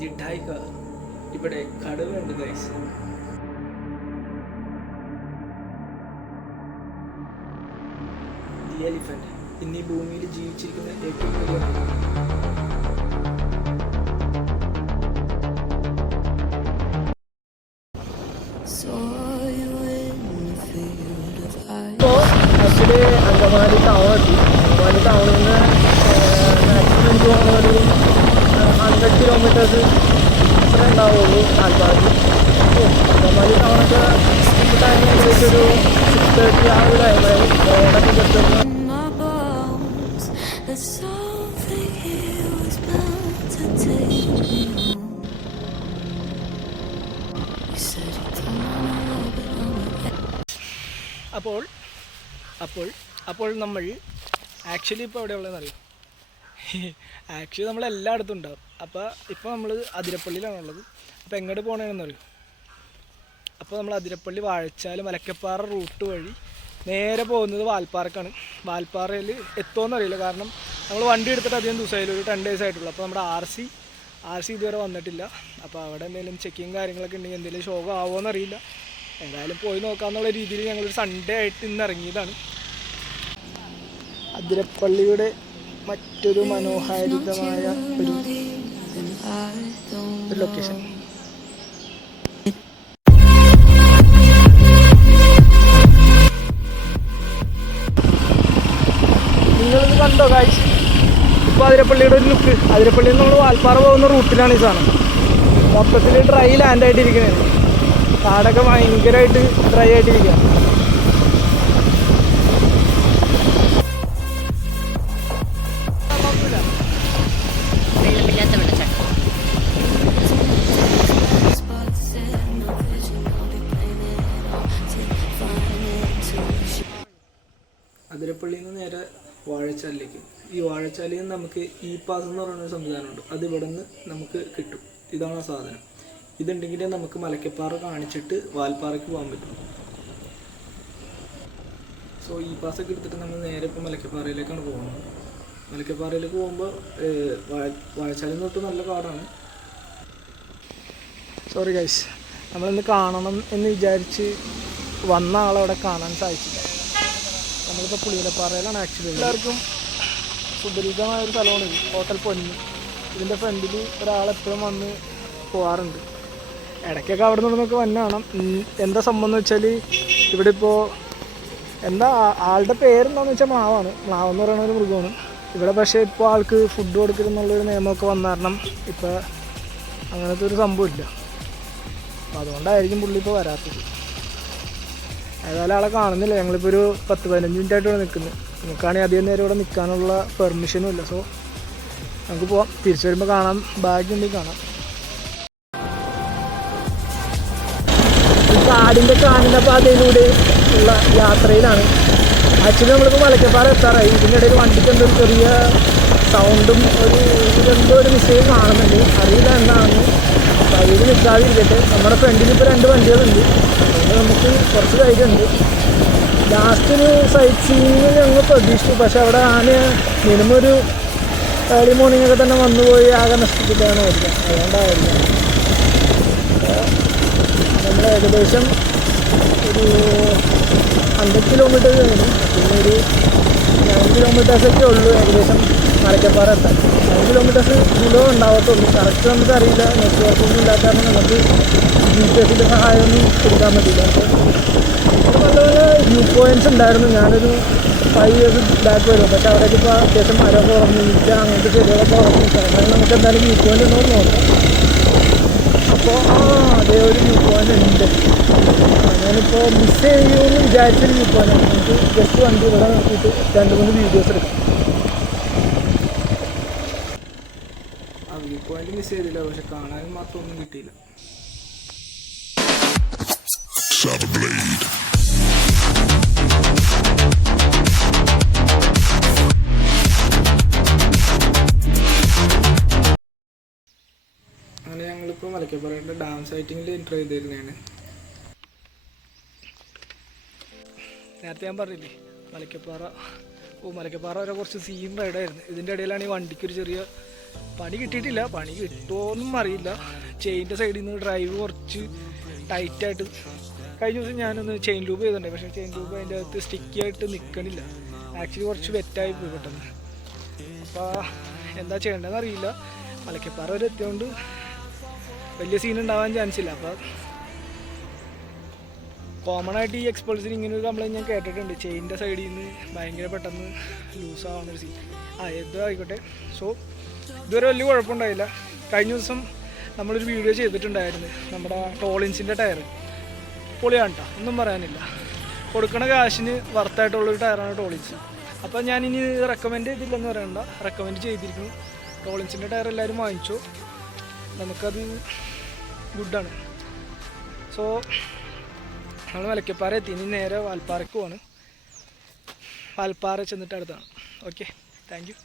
ജിഡായിക്ക ഇവിടെ കടുവയുണ്ട് guys. The elephant ഇന്നീ ഭൂമിയിൽ ജീവിച്ചിരിക്കുന്ന ഏറ്റവും വലിയ ആക്ച്വലി അങ്കമാലി ടൗൺ എത്തി. അങ്കമാലി ടൗണിൽ നിന്ന് മാക്സിമം എനിക്ക് തോന്നുന്ന ഒരു 100 കിലോമീറ്റേഴ്സ് അത്ര ഉണ്ടാവുള്ളൂ ആൽപ്പാടി. അങ്കമാലി ടൗണൊക്കെ ടൈം ഏകദേശം ഒരു 6:30 ആ ഒരു ടൈമായി. റോഡൊക്കെ ജസ്റ്റ് അപ്പോൾ നമ്മൾ ആക്ച്വലി ഇപ്പോൾ എവിടെയുള്ളതെന്ന് അറിയാം. ആക്ച്വലി നമ്മൾ എല്ലായിടത്തും ഉണ്ടാവും. അപ്പോൾ ഇപ്പോൾ നമ്മൾ അതിരപ്പള്ളിയിലാണുള്ളത്. അപ്പോൾ എങ്ങോട്ട് പോകണമെന്ന് അറിയും. അപ്പോൾ നമ്മൾ അതിരപ്പള്ളി വാഴച്ചാൽ മലക്കപ്പാറ റൂട്ട് വഴി നേരെ പോകുന്നത് വാൽപ്പാറക്കാണ്. വാൽപ്പാറയിൽ എത്തുമോയെന്ന് അറിയില്ല, കാരണം നമ്മൾ വണ്ടി എടുത്തിട്ട് അധികം ദിവസമായില്ല, ഒരു 10 days ആയിട്ടുള്ളൂ. അപ്പോൾ നമ്മുടെ ആർ സി ഇതുവരെ വന്നിട്ടില്ല. അപ്പോൾ അവിടെ എന്തെങ്കിലും ചെക്കിങ് കാര്യങ്ങളൊക്കെ ഉണ്ടെങ്കിൽ എന്തെങ്കിലും ഷോക്ക് ആവുമോയെന്ന് അറിയില്ല. എന്തായാലും പോയി നോക്കാമെന്നുള്ള രീതിയിൽ ഞങ്ങളൊരു സൺഡേ ആയിട്ട് ഇന്ന് ഇറങ്ങിയതാണ്. അതിരപ്പള്ളിയുടെ മറ്റൊരു മനോഹാരിതമായ ഒരു ലൊക്കേഷൻ. നിങ്ങളിത് കണ്ടോ കാഴ്ച? ഇപ്പോൾ അതിരപ്പള്ളിയുടെ ഒരു ലുക്ക്. അതിരപ്പള്ളിയിൽ നിന്ന് നമ്മൾ വാൽപ്പാറ പോകുന്ന റൂട്ടിലാണ് ഈ സാധനം. മൊത്തത്തിൽ ഡ്രൈ ലാൻഡായിട്ടിരിക്കണേ. കാടൊക്കെ ഭയങ്കരമായിട്ട് ഡ്രൈ ആയിട്ടിരിക്കുകയാണ്. അതിരപ്പള്ളിയിൽ നിന്ന് നേരെ വാഴച്ചാലിലേക്ക്. ഈ വാഴച്ചാലിൽ നിന്ന് നമുക്ക് ഇ പാസ് എന്ന് പറയുന്നൊരു സംവിധാനമുണ്ട്. അത് ഇവിടെ നിന്ന് നമുക്ക് കിട്ടും. ഇതാണ് ആ സാധനം. ഇതുണ്ടെങ്കിലേ നമുക്ക് മലക്കപ്പാറ കാണിച്ചിട്ട് വാൽപ്പാറയ്ക്ക് പോകാൻ പറ്റും. സോ ഈ പാസ്സൊക്കെ എടുത്തിട്ട് നമ്മൾ നേരെ ഇപ്പോൾ മലക്കപ്പാറയിലേക്കാണ് പോകുന്നത്. മലക്കപ്പാറയിലേക്ക് പോകുമ്പോൾ വാഴച്ചാലിൽ തൊട്ട് നല്ല കാടാണ്. സോറി ഗൈസ്, നമ്മളിന്ന് കാണണം എന്ന് വിചാരിച്ച് വന്ന ആളവിടെ കാണാൻ സാധിച്ചില്ല. നമ്മളിപ്പോൾ പുളിയിലപ്പാറയിലാണ് ആക്ച്വലി. എല്ലാവർക്കും സുപരിചിതമായൊരു സ്ഥലമാണ് ഇത്, ഹോട്ടൽ പൊന്നി. ഇതിൻ്റെ ഫ്രണ്ടിൽ ഒരാളെപ്പോഴും വന്ന് പോകാറുണ്ട്. ഇടയ്ക്കൊക്കെ അവിടെ നിന്നൊക്കെ വന്ന് കാണാം. എന്താ സംഭവം എന്ന് വെച്ചാൽ ഇവിടെ ഇപ്പോൾ എന്താ ആളുടെ പേരെന്താണെന്ന് വെച്ചാൽ മ്ലാവാണ്. മ്ലാവെന്ന് പറയുന്ന ഒരു മൃഗമാണ് ഇവിടെ. പക്ഷേ ഇപ്പോൾ ആൾക്ക് ഫുഡ് കൊടുക്കരുതെന്നുള്ളൊരു നിയമമൊക്കെ വന്ന കാരണം ഇപ്പോൾ അങ്ങനത്തെ ഒരു സംഭവമില്ല. അപ്പോൾ അതുകൊണ്ടായിരിക്കും പുള്ളി ഇപ്പോൾ വരാത്തത്. ഏതായാലും ആളെ കാണുന്നില്ല. ഞങ്ങളിപ്പോൾ ഒരു 10-15 മിനിറ്റായിട്ട് ഇവിടെ നിൽക്കുന്നത്. നമുക്കാണെങ്കിൽ അധികം നേരം ഇവിടെ നിൽക്കാനുള്ള പെർമിഷനും ഇല്ല. സോ നമുക്ക് പോവാം. തിരിച്ചു വരുമ്പോൾ കാണാം, ഭാഗ്യമുണ്ടെങ്കിൽ കാണാം. ഈ കാടിൻ്റെ പാതയിലൂടെ ഉള്ള യാത്രയിലാണ്. ആക്ച്വലി നമ്മളിപ്പോൾ മലക്കപ്പാറ എത്താറായി. ഇതിൻ്റെ ഇടയിൽ വണ്ടിക്ക് എന്തൊരു ചെറിയ സൗണ്ടും എന്തോ ഒരു മിസ്റ്റേക്ക് കാണുന്നുണ്ട്. അറിയില്ല എന്താണെന്ന്. വഴിയിൽ നിൽക്കാതിരിക്കട്ടെ. നമ്മുടെ ഫ്രണ്ടിൽ ഇപ്പോൾ 2 വണ്ടികളുണ്ട്. അതുകൊണ്ട് നമുക്ക് കുറച്ച് ധൈര്യമുണ്ട്. ലാസ്റ്റ് ഒരു സൈറ്റ് സീയിങ് ഞങ്ങൾ പ്രതീക്ഷിച്ചു. പക്ഷെ അവിടെ മിനിമം ഒരു ഏർലി മോർണിംഗ് ഒക്കെ തന്നെ വന്നുപോയി ആകെ നശിപ്പിച്ചിട്ടാണ് വരുന്നത്. അതുകൊണ്ടായിരുന്നു നമ്മൾ ഏകദേശം ഒരു 100 കിലോമീറ്റേഴ്സ് കഴിഞ്ഞു. പിന്നെ ഒരു 9 കിലോമീറ്റേഴ്സൊക്കെ ഉള്ളൂ ഏകദേശം മലക്കപ്പാറ എത്താൻ. 9 കിലോമീറ്റേഴ്സ് കിലോ ഉണ്ടാവത്തുള്ളൂ. കറക്റ്റ് നമുക്ക് അറിയില്ല. നെറ്റ്വർക്കൊന്നും ഇല്ലാത്ത കാരണം നമുക്ക് GPS സഹായമൊന്നും കൊടുക്കാൻ പറ്റില്ല. അപ്പോൾ നല്ല നല്ല വ്യൂ പോയിൻറ്റ്സ് ഉണ്ടായിരുന്നു. ഞാനൊരു 5 years ബാക്ക് വരും. പക്ഷേ അവിടേക്ക് ഇപ്പോൾ അത്യാവശ്യം മരമൊക്കെ ഉറങ്ങി നിൽക്കുക, അങ്ങനത്തെ ചെടികളൊക്കെ ഉറങ്ങി നിൽക്കുക. എന്നാലും നമുക്ക് എന്തായാലും വ്യൂ പോയിൻ്റ് ഉണ്ടോ എന്ന് നോക്കാം. അപ്പോൾ അതേ ഒരു വ്യൂ പോയിൻ്റ് ഉണ്ട്. ഞാനിപ്പോൾ മിസ് ചെയ്യുമെന്ന് വിചാരിച്ചൊരു വ്യൂ പോയിൻ്റ്. നമുക്ക് ജസ്റ്റ് വണ്ടി ഇവിടെ നോക്കിയിട്ട് 2-3 വീഡിയോസ് എടുക്കാം. ആ വ്യൂ പോയിൻ്റ് മിസ് ചെയ്തില്ല, പക്ഷെ കാണാനും മാത്രമൊന്നും കിട്ടിയില്ല. അങ്ങനെ ഞങ്ങളിപ്പോൾ മലക്കപ്പാറയുടെ ഡാം സൈറ്റിങ്ങിൽ എൻ്റർ ചെയ്തിരുന്നതാണ്. നേരത്തെ ഞാൻ പറഞ്ഞില്ലേ മലക്കപ്പാറ മലക്കപ്പാറ വരെ കുറച്ച് സീൻ റൈഡായിരുന്നു. ഇതിൻ്റെ ഇടയിലാണ് ഈ വണ്ടിക്കൊരു ചെറിയ പണി കിട്ടിയിട്ടില്ല, പണി കിട്ടുമോയെന്നും അറിയില്ല. ചെയിൻ്റെ സൈഡിൽ നിന്ന് ഡ്രൈവ് കുറച്ച് ടൈറ്റായിട്ട്, കഴിഞ്ഞ ദിവസം ഞാനൊന്ന് ചെയിൻ ലൂബ് ചെയ്തിട്ടുണ്ട്, പക്ഷേ ചെയിൻ ലൂബ് അതിൻ്റെ അകത്ത് സ്റ്റിക്കി ആയിട്ട് നിൽക്കണില്ല. ആക്ച്വലി കുറച്ച് വെറ്റായി പോയി പെട്ടെന്ന്. അപ്പോൾ എന്താ ചെയ്യേണ്ടതെന്ന് അറിയില്ല. മലക്കപ്പാറ വരെ എത്തിയോണ്ട് വലിയ സീൻ ഉണ്ടാവാൻ ചാൻസ് ഇല്ല. അപ്പോൾ കോമൺ ആയിട്ട് ഈ എക്സ്പൾസിന് ഇങ്ങനെ ഒരു കംപ്ലൈൻറ്റ് ഞാൻ കേട്ടിട്ടുണ്ട്, ചെയിൻ്റെ സൈഡിൽ നിന്ന് ഭയങ്കര പെട്ടെന്ന് ലൂസ് ആവുന്നൊരു സീൻ. എന്തോ ആയിക്കോട്ടെ. സോ ഇതുവരെ വലിയ കുഴപ്പമുണ്ടായില്ല. കഴിഞ്ഞ ദിവസം നമ്മളൊരു വീഡിയോ ചെയ്തിട്ടുണ്ടായിരുന്നു, നമ്മുടെ ടോളിൻസിൻ്റെ ടയർ പൊളിയാണ് കേട്ടോ, ഒന്നും പറയാനില്ല. കൊടുക്കണ കാശിന് വർത്തായിട്ടുള്ളൊരു ടയറാണ് ടോളിൻസ്. അപ്പോൾ ഞാനിനി റെക്കമെൻഡ് ചെയ്തില്ലെന്ന് പറയണ്ട, റെക്കമെൻഡ് ചെയ്തിരിക്കുന്നു. ടോളിൻസിൻ്റെ ടയർ എല്ലാവരും വാങ്ങിച്ചു, നമുക്കത് ഗുഡാണ്. സോ നമ്മൾ മലക്കപ്പാറ എത്തി, ഇനി നേരെ വാൽപ്പാറയ്ക്ക് പോവാണ്. വാൽപ്പാറ ചെന്നിട്ട് അടുത്താണ്. Okay, thank you.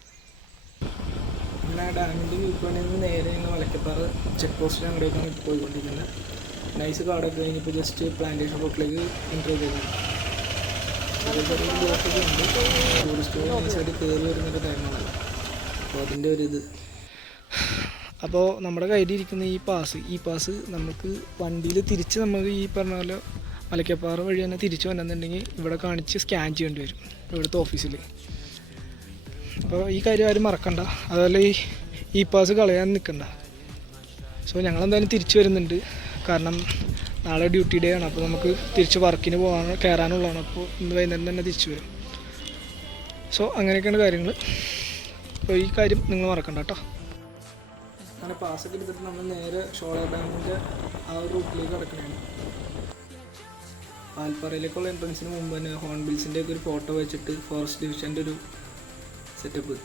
പിന്നെ ഡാമിൻ്റെ വ്യൂ പോയിന്റിൽ നിന്ന് നേരെ ഇങ്ങനെ മലക്കപ്പാറ ചെക്ക് പോസ്റ്റിൽ അങ്ങോട്ടേക്കാണ് ഇപ്പോൾ പോയിക്കൊണ്ടിരിക്കുന്നത്. നൈസ് കാടൊക്കെ കഴിഞ്ഞിപ്പോൾ ജസ്റ്റ് പ്ലാന്റേഷൻ റോട്ടിലേക്ക് എൻട്രി ചെയ്തതാണ്. ചെറിയ ബോട്ടൊക്കെ ഉണ്ട്, ടൂറിസ്റ്റ് നൈസായിട്ട് കയറി വരുന്നൊരു ടൈമാണല്ലോ, അപ്പോൾ അതിൻ്റെ ഒരു ഇത്. അപ്പോൾ നമ്മുടെ കയ്യിലിരിക്കുന്ന ഈ പാസ് നമുക്ക് വണ്ടിയിൽ തിരിച്ച് നമുക്ക് ഈ പറഞ്ഞ പോലെ മലക്കപ്പാറ വഴി തന്നെ തിരിച്ച് വന്നെന്നുണ്ടെങ്കിൽ ഇവിടെ കാണിച്ച് സ്കാൻ ചെയ്യേണ്ടി വരും ഇവിടുത്തെ ഓഫീസിൽ. അപ്പോൾ ഈ കാര്യം ആരും മറക്കണ്ട, അതുപോലെ ഈ പാസ് കളയാൻ നിൽക്കണ്ട. സോ ഞങ്ങളെന്തായാലും തിരിച്ചു വരുന്നുണ്ട്, കാരണം നാളെ ഡ്യൂട്ടി ഡേ ആണ്. അപ്പോൾ നമുക്ക് തിരിച്ച് വർക്കിന് കയറാനുള്ളതാണ്. അപ്പോൾ ഇന്ന് വൈകുന്നേരം തന്നെ തിരിച്ചു വരും. സോ അങ്ങനെയൊക്കെയാണ് കാര്യങ്ങൾ. അപ്പോൾ ഈ കാര്യം നിങ്ങൾ മറക്കണ്ട കേട്ടോ. അങ്ങനെ പാസ്സൊക്കെ എടുത്തിട്ട് നമ്മൾ നേരെ ഷോളർ ഡാമിൻ്റെ ആ ഒരു റൂട്ടിലേക്ക് കിടക്കണതാണ്. വാൽപ്പാറയിലേക്കുള്ള എൻട്രൻസിന് മുമ്പ് തന്നെ ഹോൺബിൽസിൻ്റെ ഒക്കെ ഒരു ഫോട്ടോ വെച്ചിട്ട് ഫോറസ്റ്റ് ഡിവിഷൻ്റെ ഒരു സെറ്റപ്പ്,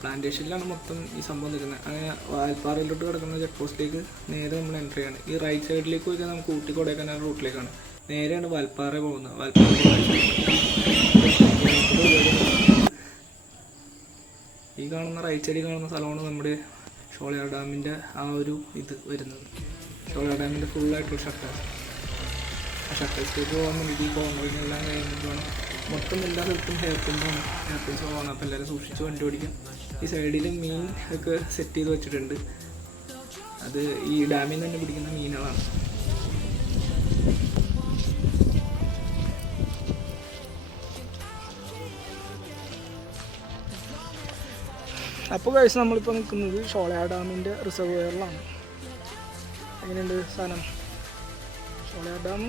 പ്ലാന്റേഷനിലാണ് മൊത്തം ഈ സംഭവം നിൽക്കുന്നത്. അങ്ങനെ വാൽപ്പാറയിലോട്ട് കിടക്കുന്ന ചെക്ക് പോസ്റ്റിലേക്ക് നേരെ നമ്മൾ എൻട്രി ആണ്. ഈ റൈറ്റ് സൈഡിലേക്ക് പോയി നമുക്ക് ഊട്ടി കൊടൈക്കനാൽ റൂട്ടിലേക്കാണ്. നേരെയാണ് വാൽപ്പാറ പോകുന്നത്. വാൽപ്പാറ ഈ കാണുന്ന റൈറ്റ് സൈഡിൽ കാണുന്ന സ്ഥലമാണ് നമ്മുടെ ഷോളയാർ ഡാമിൻ്റെ ആ ഒരു ഇത് വരുന്നത്. ഷോളയാർ ഡാമിൻ്റെ ഫുള്ളായിട്ടുള്ള ഷട്ടേഴ്സിലേക്ക് പോകാൻ വേണ്ടിയിട്ട് ഈ കോർണറിനെല്ലാം കഴിഞ്ഞിട്ടാണ്. മൊത്തം എല്ലാ സ്ഥലത്തും ഹെയർ പിൻസ് പോകണം. അപ്പോൾ എല്ലാവരും സൂക്ഷിച്ച് വണ്ടി ഓടിക്കാം. ഈ സൈഡിൽ മീൻ ഒക്കെ സെറ്റ് ചെയ്ത് വെച്ചിട്ടുണ്ട്, അത് ഈ ഡാമിൽ നിന്ന് തന്നെ പിടിക്കുന്ന മീനുകളാണ്. അപ്പോൾ കഴിച്ച് നമ്മളിപ്പോൾ നിൽക്കുന്നത് ഷോളയാർ ഡാമിൻ്റെ റിസർവോയറിലാണ്. എങ്ങനെയുണ്ട് സാധനം? ഷോളയാർ ഡാം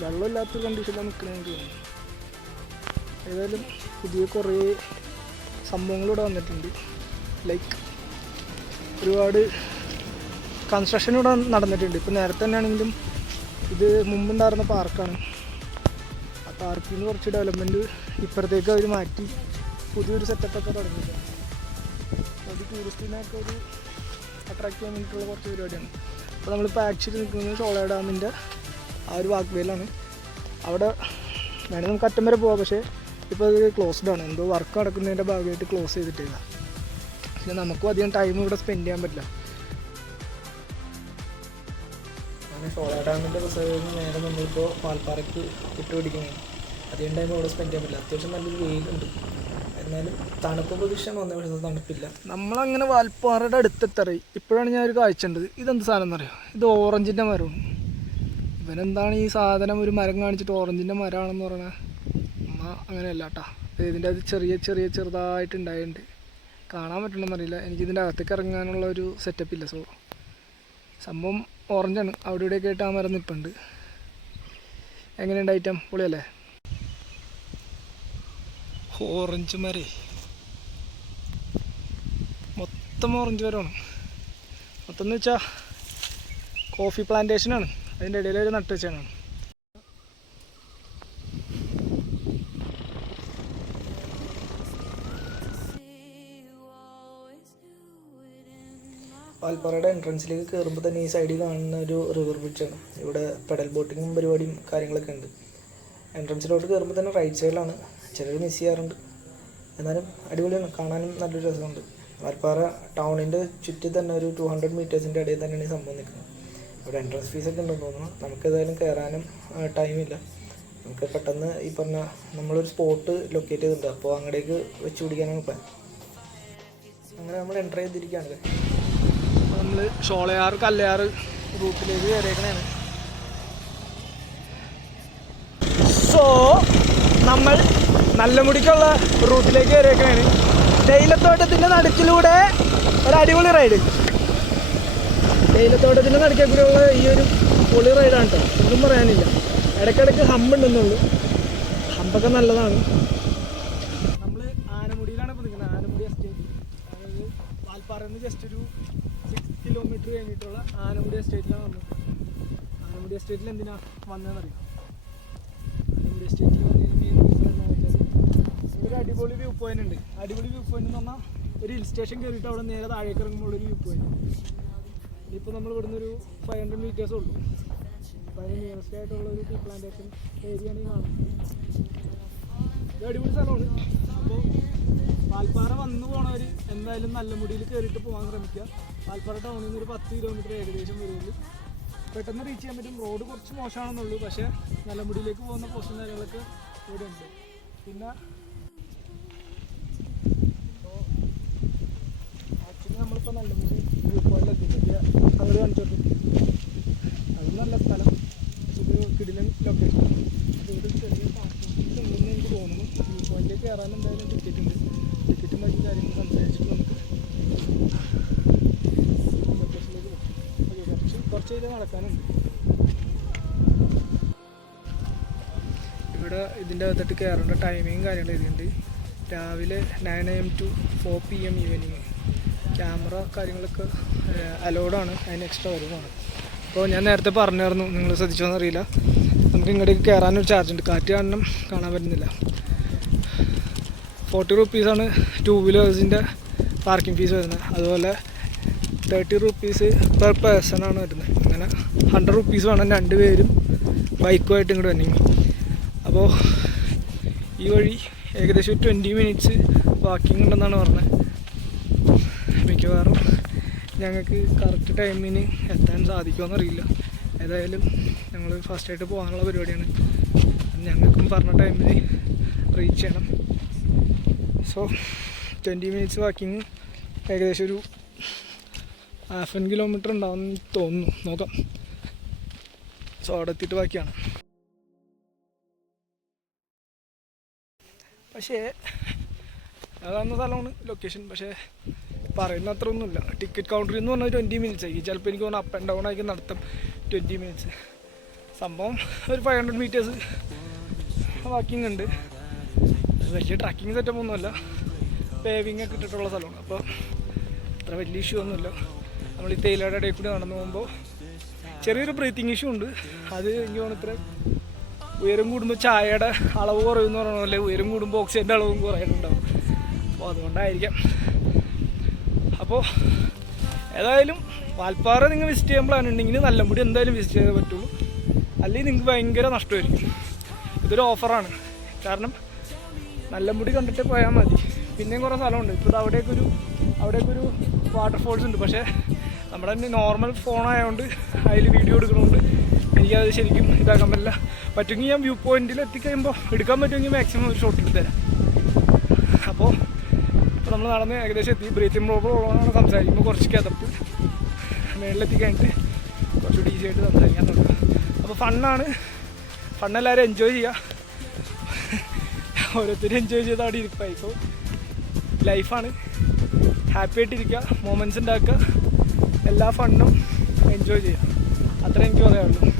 വെള്ളമില്ലാത്ത കണ്ടീഷനിലാണ് നിൽക്കണമെന്ന് തോന്നുന്നു. ഏതായാലും പുതിയ കുറേ സംഭവങ്ങളിവിടെ വന്നിട്ടുണ്ട്. ലൈക്ക് ഒരുപാട് കൺസ്ട്രക്ഷൻ ഇവിടെ നടന്നിട്ടുണ്ട്. ഇപ്പോൾ നേരത്തെ തന്നെ ആണെങ്കിലും ഇത് മുമ്പുണ്ടായിരുന്ന പാർക്കാണ്. ആ പാർക്കിൽ നിന്ന് കുറച്ച് ഡെവലപ്മെൻറ്റ് ഇപ്പുറത്തേക്ക് അവർ മാറ്റി പുതിയൊരു സെറ്റപ്പൊക്കെ തുടങ്ങിയിട്ടുണ്ട്. അത് ടൂറിസ്റ്റിനൊക്കെ ഒരു അട്രാക്റ്റ് ചെയ്യാൻ വേണ്ടിയിട്ടുള്ള കുറച്ച് പരിപാടിയാണ്. അപ്പോൾ നമ്മളിപ്പോൾ ആക്ച്വലി നിൽക്കുന്നത് ഷോളയാർ ഡാമിൻ്റെ ആ ഒരു വാക്ക് വേയിലാണ്. അവിടെ വേണമെങ്കിൽ നമുക്ക് അറ്റം വരെ പോകാം, പക്ഷേ ഇപ്പോൾ അത് ക്ലോസ്ഡ് ആണ്. എന്തോ വർക്ക് നടക്കുന്നതിൻ്റെ ഭാഗമായിട്ട് ക്ലോസ് ചെയ്തിട്ടില്ല. പിന്നെ നമുക്കും അധികം ടൈം ഇവിടെ സ്പെൻഡ് ചെയ്യാൻ പറ്റില്ല. അങ്ങനെ ഷോളയാർ ഡാമിൻ്റെ റിസർവിൽ നിന്ന് നേരെ നമ്മളിപ്പോൾ വാൽപ്പാറയ്ക്ക് വിട്ടുപിടിക്കുന്നതാണ്. അധികം ടൈം ഇവിടെ സ്പെൻഡ് ചെയ്യാൻ പറ്റില്ല. അത്യാവശ്യം നല്ലൊരു വെയിലുണ്ട്, എന്നാലും തണുപ്പ് പ്രതീക്ഷ വന്ന പക്ഷേ തണുപ്പില്ല. നമ്മളങ്ങനെ വാൽപ്പാറയുടെ അടുത്തെത്തറി. ഇപ്പോഴാണ് ഞാൻ ഒരു കാഴ്ച ഉണ്ടത്. ഇതെന്ത് സാധനം എന്നറിയോ? ഇത് ഓറഞ്ചിൻ്റെ മരമാണ്. ഇവനെന്താണ് ഈ സാധനം ഒരു മരം കാണിച്ചിട്ട് ഓറഞ്ചിൻ്റെ മരമാണെന്ന് പറയണത്? അങ്ങനെയല്ല കേട്ടോ. ഇതിൻ്റെ അത് ചെറുതായിട്ട് ഉണ്ടായിട്ടുണ്ട്. കാണാൻ പറ്റണമെന്നറിയില്ല, എനിക്കിതിൻ്റെ അകത്തേക്ക് ഇറങ്ങാനുള്ള ഒരു സെറ്റപ്പില്ല. സോ സംഭവം ഓറഞ്ചാണ്. അവിടെ ഇവിടെയൊക്കെ ആയിട്ട് ആ മരം നിൽപ്പുണ്ട്. എങ്ങനെയുണ്ട് ഐറ്റം? പൊളിയല്ലേ? ഓറഞ്ച് മരേ മൊത്തം ഓറഞ്ച് മരമാണ്. മൊത്തം എന്ന് വെച്ചാൽ കോഫി പ്ലാന്റേഷനാണ്. അതിൻ്റെ ഇടയിൽ ഒരു നട്ട് വെച്ചാണ്. വാൽപ്പാറയുടെ എൻട്രൻസിലേക്ക് കയറുമ്പോൾ തന്നെ ഈ സൈഡിൽ കാണുന്ന ഒരു റിവർ ബ്രിഡ്ജാണ്. ഇവിടെ പെഡൽ ബോട്ടിങ്ങും പരിപാടിയും കാര്യങ്ങളൊക്കെ ഉണ്ട്. എൻട്രൻസിലോട്ട് കയറുമ്പോൾ തന്നെ റൈറ്റ് സൈഡിലാണ്. ചിലർ മിസ് ചെയ്യാറുണ്ട്, എന്നാലും അടിപൊളിയാണ്, കാണാനും നല്ലൊരു രസമുണ്ട്. വാൽപ്പാറ ടൗണിൻ്റെ ചുറ്റി തന്നെ ഒരു 200 മീറ്റേഴ്സിൻ്റെ ഇടയിൽ തന്നെയാണ് ഈ സംഭവം നിൽക്കുന്നത്. ഇവിടെ എൻട്രൻസ് ഫീസൊക്കെ ഉണ്ടെന്ന് തോന്നുന്നു. നമുക്കേതായാലും കയറാനും ടൈമില്ല. നമുക്ക് പെട്ടെന്ന് ഈ നമ്മളൊരു സ്പോട്ട് ലൊക്കേറ്റ് ചെയ്തിട്ടുണ്ട്. അപ്പോൾ അങ്ങോട്ടേക്ക് വെച്ച് പിടിക്കാനാണ് പ്ലാൻ. അങ്ങനെ നമ്മൾ എൻ്റർ ചെയ്തിരിക്കുകയാണിത്. നമ്മൾ ഷോളയാർ കല്ലയാർ റൂട്ടിലേക്ക് കയറിയേക്കണേണ്. സോ നമ്മൾ നല്ലമുടിക്കുള്ള റൂട്ടിലേക്ക് കയറിയേക്കണേണ്. തേയിലത്തോട്ടത്തിൻ്റെ നടുക്കിലൂടെ ഒരു അടിപൊളി റൈഡ്. തേയിലത്തോട്ടത്തിൻ്റെ നടുക്കിലൂടെയുള്ള ഈ ഒരു പൊളി റൈഡാണ് കേട്ടോ, ഒന്നും പറയാനില്ല. ഇടയ്ക്കിടയ്ക്ക് ഹമ്പുണ്ടെന്നുള്ളൂ, ഹമ്പൊക്കെ നല്ലതാണ്. നമ്മൾ ആനമുടിയിലാണ് ഇപ്പോൾ നിൽക്കുന്നത്, ആനമുടി എസ്റ്റേറ്റ്. അതായത് വാൽപ്പാറയിൽ നിന്ന് ജസ്റ്റ് ഒരു 6 കിലോമീറ്റർ കഴിഞ്ഞിട്ടുള്ള ആനമുടി എസ്റ്റേറ്റിലാണ് വന്നത്. ആനമുടി എസ്റ്റേറ്റിൽ എന്തിനാണ് വന്നതെന്നറിയാം. ആനമുടി എസ്റ്റേറ്റിൽ വന്നതിന് മെയിൻ റീസൺ എന്ന് പറയുന്നത് ഒരു അടിപൊളി വ്യൂ പോയിന്റ് ഉണ്ട്. അടിപൊളി വ്യൂ പോയിന്റ് എന്ന് പറഞ്ഞാൽ ഒരു ഹിൽ സ്റ്റേഷൻ കയറിയിട്ട് അവിടെ നേരെ താഴേക്ക് ഇറങ്ങുമ്പോഴൊരു വ്യൂ പോയിന്റ്. ഇപ്പോൾ നമ്മൾ ഇവിടുന്ന് ഒരു 500 മീറ്റേഴ്സേ ഉള്ളൂ. അപ്പോൾ അതിന് നിയറസ്റ്റ് ആയിട്ടുള്ള ഒരു ടീ പ്ലാന്റേഷൻ ഏരിയയാണ് ഈ കാണുന്നത്. ഇത് അടിപൊളി സ്ഥലമാണ്. അപ്പോൾ വാൽപ്പാറ വന്നു പോണവർ എന്തായാലും നല്ലമുടിയിൽ കയറിയിട്ട് പോകാൻ ശ്രമിക്കുക. വാൽപ്പാറ ടൗണിൽ നിന്ന് ഒരു 10 കിലോമീറ്റർ ഏകദേശം വരുള്ളൂ. പെട്ടെന്ന് റീച്ച് ചെയ്യാൻ പറ്റും. റോഡ് കുറച്ച് മോശമാണെന്നുള്ളൂ, പക്ഷേ നല്ലമുടിയിലേക്ക് പോകുന്ന പോസ്റ്റും കാര്യങ്ങളൊക്കെ ഇവിടെ ഉണ്ട്. പിന്നെ ആക്ച്വലി നമ്മളിപ്പോൾ നല്ലമുടി വ്യൂ പോയിന്റ് എത്തിയിട്ട് അങ്ങോട്ട് കാണിച്ചോട്ട് അത് നല്ല സ്ഥലം. ഇത് കിടിലൻ ലൊക്കേഷൻ. അപ്പോൾ ഇവിടെ ചെറിയ പാർക്കിംഗ് ഉണ്ടെന്ന് എനിക്ക് തോന്നുന്നു. വ്യൂ പോയിന്റിലേക്ക് കയറാൻ എന്തായാലും ടിക്കറ്റ് ഉണ്ട്. ടിക്കറ്റും മറ്റു കാര്യങ്ങൾ സംസാരിച്ചിട്ട് നമുക്ക് ലൊക്കേഷനിലേക്ക് പോകും. ഓക്കെ, കുറച്ച് ഏരിയ നടക്കാനുണ്ട്. ഇവിടെ ഇതിൻ്റെ അകത്തോട്ട് കയറേണ്ട ടൈമിങ് കാര്യങ്ങൾ എഴുതിയിട്ടുണ്ട്. രാവിലെ 9 AM to 4 PM evening. Camera കാര്യങ്ങളൊക്കെ അലൗഡാണ്, അതിന് എക്സ്ട്രാ വരുന്നതാണ്. അപ്പോൾ ഞാൻ നേരത്തെ പറഞ്ഞായിരുന്നു, നിങ്ങൾ ശ്രദ്ധിച്ചോന്ന് അറിയില്ല, നമുക്ക് ഇങ്ങോട്ടേക്ക് കയറാനൊരു ചാർജ് ഉണ്ട്. കാറ്റ് കാരണം കാണാൻ പറ്റുന്നില്ല. 40 rupees 2 വീലേഴ്സിൻ്റെ പാർക്കിംഗ് ഫീസ് വരുന്നത്. അതുപോലെ 30 rupees പെർ പേഴ്സണാണ് വരുന്നത്. അങ്ങനെ 100 rupees വേണം 2 പേരും ബൈക്കുമായിട്ട് ഇങ്ങോട്ട് വന്നെങ്കിൽ. അപ്പോൾ ഈ വഴി ഏകദേശം 20 minutes വാക്കിംഗ് ഉണ്ടെന്നാണ് പറഞ്ഞത്. മിക്കവാറും ഞങ്ങൾക്ക് കറക്റ്റ് ടൈമിന് എത്താൻ സാധിക്കുമെന്നറിയില്ല. ഏതായാലും ഞങ്ങൾ ഫസ്റ്റായിട്ട് പോകാനുള്ള പരിപാടിയാണ്. ഞങ്ങൾക്കും പറഞ്ഞ ടൈമിന് റീച്ച് ചെയ്യണം. സോ 20 minutes വാക്കിങ് ഏകദേശം ഒരു 1/2 കിലോമീറ്റർ ഉണ്ടാവുമെന്ന് തോന്നുന്നു. നോക്കാം. സോ അവിടെ എത്തിയിട്ട് ബാക്കിയാണ്. പക്ഷേ അതാകുന്ന സ്ഥലമാണ് ലൊക്കേഷൻ. പക്ഷേ പറയുന്ന അത്ര ഒന്നുമില്ല. ടിക്കറ്റ് കൗണ്ടറിൽ എന്ന് പറഞ്ഞാൽ 20 minutes ആയി. ചിലപ്പോൾ എനിക്ക് തോന്നുന്നു അപ്പ് ആൻഡ് ഡൗൺ ആക്കി നടത്തും 20 minutes. സംഭവം ഒരു 500 meters വാക്കിംഗ് ഉണ്ട്. വലിയ ട്രക്കിങ് സെറ്റപ്പ് ഒന്നുമല്ല, പേവിങ് ഒക്കെ ഇട്ടിട്ടുള്ള സ്ഥലമാണ്. അപ്പോൾ അത്ര വലിയ ഇഷ്യൂ ഒന്നുമില്ല. നമ്മൾ ഈ തേയിലയുടെ ഇടയിൽ കൂടി നടന്നു പോകുമ്പോൾ ചെറിയൊരു ബ്രീത്തിങ് ഇഷ്യൂ ഉണ്ട്. അത് എനിക്ക് തോന്നുന്നു ഇത്ര ഉയരം കൂടുമ്പോൾ ചായയുടെ അളവ് കുറയുമെന്ന് പറഞ്ഞ പോലെ ഉയരം കൂടുമ്പോൾ ഓക്സിജൻ്റെ അളവും കുറയുന്നുണ്ടാവും. അപ്പോൾ അതുകൊണ്ടായിരിക്കാം. അപ്പോൾ ഏതായാലും വാൽപ്പാറ നിങ്ങൾ വിസിറ്റ് ചെയ്യാൻ പ്ലാൻ ഉണ്ടെങ്കിൽ നല്ലമുടി എന്തായാലും വിസിറ്റ് ചെയ്തേ പറ്റുള്ളൂ. അല്ലെങ്കിൽ നിങ്ങൾക്ക് ഭയങ്കര നഷ്ടമായിരിക്കും. ഇതൊരു ഓഫറാണ്. കാരണം നല്ലമുടി കണ്ടിട്ട് പോയാൽ മതി. പിന്നെയും കുറേ സ്ഥലമുണ്ട്. ഇപ്പോൾ അവിടേക്കൊരു വാട്ടർഫോൾസ് ഉണ്ട്. പക്ഷേ നമ്മുടെ നോർമൽ ഫോണായതുകൊണ്ട് അതിൽ വീഡിയോ എടുക്കണമുണ്ട്. എനിക്കത് ശരിക്കും ഇതാക്കാൻ പറ്റില്ല. പറ്റുമെങ്കിൽ ഞാൻ വ്യൂ പോയിന്റിൽ എത്തിക്കഴിയുമ്പോൾ എടുക്കാൻ പറ്റുമെങ്കിൽ മാക്സിമം ഒരു ഷോട്ട് എടുത്ത് തരാം. അപ്പോൾ നമ്മൾ നടന്ന് ഏകദേശം എത്തി. ബ്രീത്തിങ് പ്രോബ്ലം ഉള്ളതാണ് സംസാരിക്കുമ്പോൾ കുറച്ച് കിതപ്പ്. മേളിലെത്തി കഴിഞ്ഞിട്ട് കുറച്ചുകൂടി ഈസി ആയിട്ട് സംസാരിക്കാൻ നോക്കുക. അപ്പോൾ ഫണ്ണെല്ലാവരും എൻജോയ് ചെയ്യുക. ഓരോരുത്തരും എൻജോയ് ചെയ്ത് അവിടെ ഇരിക്കുക. ഇപ്പോൾ ലൈഫാണ്. ഹാപ്പി ആയിട്ടിരിക്കുക, മൊമെൻറ്റ്സ് ഉണ്ടാക്കുക, എല്ലാ ഫണ്ണും എൻജോയ് ചെയ്യുക. അത്രേ എനിക്ക് പറയാനുള്ളൂ.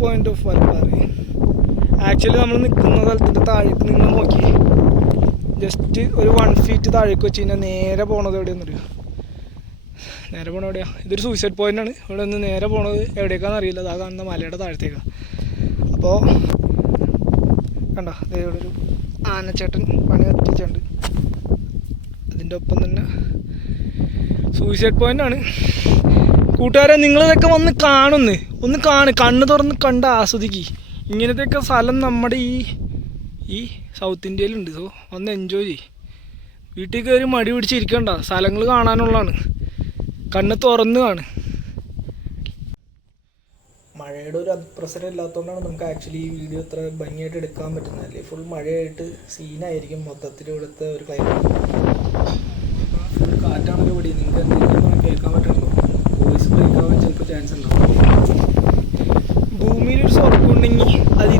Point of Valparai. ആക്ച്വലി നമ്മൾ നിൽക്കുന്ന സ്ഥലത്തിൻ്റെ താഴേക്ക് നിങ്ങൾ നോക്കി ജസ്റ്റ് ഒരു 1 feet താഴേക്ക് വെച്ച് കഴിഞ്ഞാൽ നേരെ പോണത് എവിടെയെന്നറിയോ? നേരെ പോണത് എവിടെയാണ്? ഇതൊരു സൂയിസൈഡ് പോയിൻ്റാണ്. ഇവിടെ നിന്ന് നേരെ പോണത് എവിടേക്കാണെന്ന് അറിയില്ല. അതാ കാണുന്ന മലയുടെ താഴത്തേക്കാണ്. അപ്പോൾ കണ്ടോ ഇവിടെ ഒരു ആനച്ചേട്ടൻ പണി എത്തിച്ചിട്ടുണ്ട്. അതിൻ്റെ ഒപ്പം തന്നെ സൂയിസൈഡ് പോയിൻ്റാണ്. കൂട്ടുകാരെ നിങ്ങളിതൊക്കെ വന്ന് ഒന്ന് കണ്ണ് തുറന്ന് കണ്ട് ആസ്വദിക്കുക. ഇങ്ങനത്തെയൊക്കെ സ്ഥലം നമ്മുടെ ഈ സൗത്ത് ഇന്ത്യയിലുണ്ട്. സോ ഒന്ന് എൻജോയ് ചെയ്യും. വീട്ടിൽ കയറി മടി പിടിച്ചിരിക്കണ്ട, സ്ഥലങ്ങൾ കാണാനുള്ളതാണ്. കണ്ണ് തുറന്ന് കാണും. മഴയുടെ ഒരു അതിപ്രസരം ഇല്ലാത്തതുകൊണ്ടാണ് നമുക്ക് ആക്ച്വലി ഈ വീഡിയോ ഇത്ര ഭംഗിയായിട്ട് എടുക്കാൻ പറ്റുന്നത്. അല്ലേ ഫുൾ മഴയായിട്ട് സീനായിരിക്കും മൊത്തത്തിൽ ഇവിടുത്തെ ഒരു ക്ലൈമറ്റ്. ഫുൾ കാറ്റാണല്ലോ ഇവിടെ. നിങ്ങൾക്ക് എന്തെങ്കിലും കേൾക്കാൻ പറ്റുന്നുണ്ടോ? വോയിസ് ബ്രേക്ക് ആവാൻ ചിലപ്പോൾ ചാൻസ് ഉണ്ടാവും. ഭൂമിയിലൊരു സ്വർഗം ഉണ്ടെങ്കിൽ അത്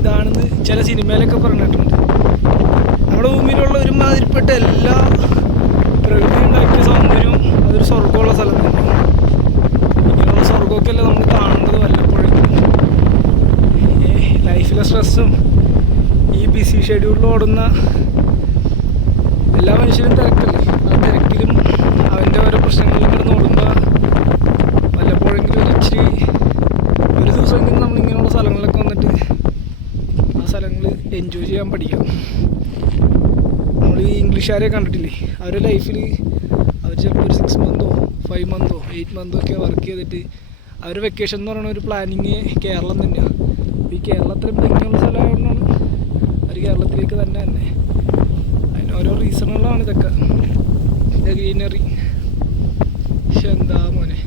ഇതാണെന്ന് ചില സിനിമയിലൊക്കെ പറഞ്ഞിട്ടുണ്ട്. നമ്മുടെ ഭൂമിയിലുള്ള ഒരുമാതിരിപ്പെട്ട എല്ലാ പ്രകൃതി ഉണ്ടാക്കിയ സൗന്ദര്യവും അതൊരു സ്വർഗമുള്ള സ്ഥലം തന്നെയാണ്. ഇങ്ങനെയുള്ള സ്വർഗമൊക്കെ അല്ലേ നമ്മൾ കാണേണ്ടത് വല്ലപ്പോഴെങ്കിലും. ലൈഫിലെ സ്ട്രെസ്സും ഈ ബിസി ഷെഡ്യൂളിൽ ഓടുന്ന എല്ലാ മനുഷ്യരും തിരക്കല്ലേ. ആ തിരക്കിലും അവൻ്റെ ഓരോ പ്രശ്നങ്ങളിലും കിടന്ന് ഓടുമ്പോൾ വല്ലപ്പോഴെങ്കിലും ഒരു ദിവസമെങ്കിലും നമ്മളിങ്ങനെയുള്ള സ്ഥലങ്ങളിലൊക്കെ വന്നിട്ട് ആ സ്ഥലങ്ങൾ എൻജോയ് ചെയ്യാൻ പഠിക്കാം. നമ്മൾ ഈ ഇംഗ്ലീഷുകാരെ കണ്ടിട്ടില്ലേ, അവരുടെ ലൈഫിൽ അവർ ചിലപ്പോൾ ഒരു 6 മന്തോ 5 മന്തോ 8 മന്തോ ഒക്കെ വർക്ക് ചെയ്തിട്ട് അവർ വെക്കേഷൻ എന്ന് പറയുന്ന ഒരു പ്ലാനിങ് കേരളം തന്നെയാണ്. അപ്പോൾ ഈ കേരളത്തിൽ ഭംഗിയുള്ള സ്ഥലമായതുകൊണ്ടാണ് അവർ കേരളത്തിലേക്ക് തന്നെ അതിന് ഓരോ റീസണുകളാണ് ഇതൊക്കെ. ഗ്രീനറി. പക്ഷെ എന്താ മോനെ,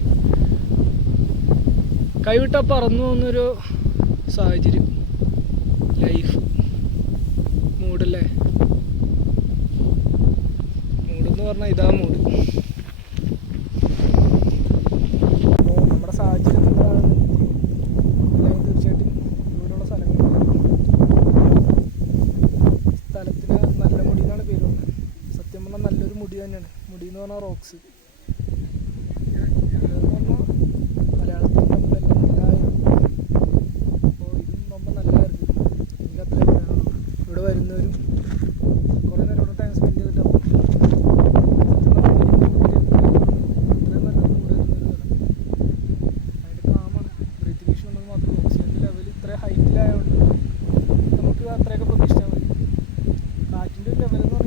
കൈവിട്ടാൽ പറന്നു പോകുന്നൊരു സാഹചര്യം. ലൈഫ് മൂഡല്ലേ. മൂടെന്ന് പറഞ്ഞാൽ ഇതാ മൂഡ്. അപ്പോൾ നമ്മുടെ സാഹചര്യം എന്താണെന്ന് തീർച്ചയായിട്ടും ഇവിടെയുള്ള സ്ഥലത്തിന് നല്ല മുടി എന്നാണ് പേര് വന്നത്. സത്യം പറഞ്ഞാൽ നല്ലൊരു മുടി തന്നെയാണ്. മുടി എന്ന് പറഞ്ഞാൽ റോക്സ്. മലയാളത്തിൽ അപ്പോൾ ഇതും ரொம்ப നല്ലതായിരുന്നു. എനിക്ക് അത്രയും പറയാനുള്ളൂ. ഇവിടെ വരുന്നവരും കുറേ നേരം ഇവിടെ ടൈം സ്പെൻഡ് ചെയ്തിട്ട് അത്രയും നല്ല മൂഡ് വരുന്നൊരു സ്ഥലം. അതിൻ്റെ കാമാണ്. ബ്രീത്തിങ് ഇഷ്യൂ ഉണ്ടെന്ന് മാത്രമേ. ഓക്സിജൻ്റെ ലെവൽ ഇത്ര ഹൈറ്റിലായതുകൊണ്ട് നമുക്ക് അത്രയൊക്കെ പ്രതീക്ഷിച്ചാൽ മതി. കാറ്റിൻ്റെ ലെവൽ എന്ന്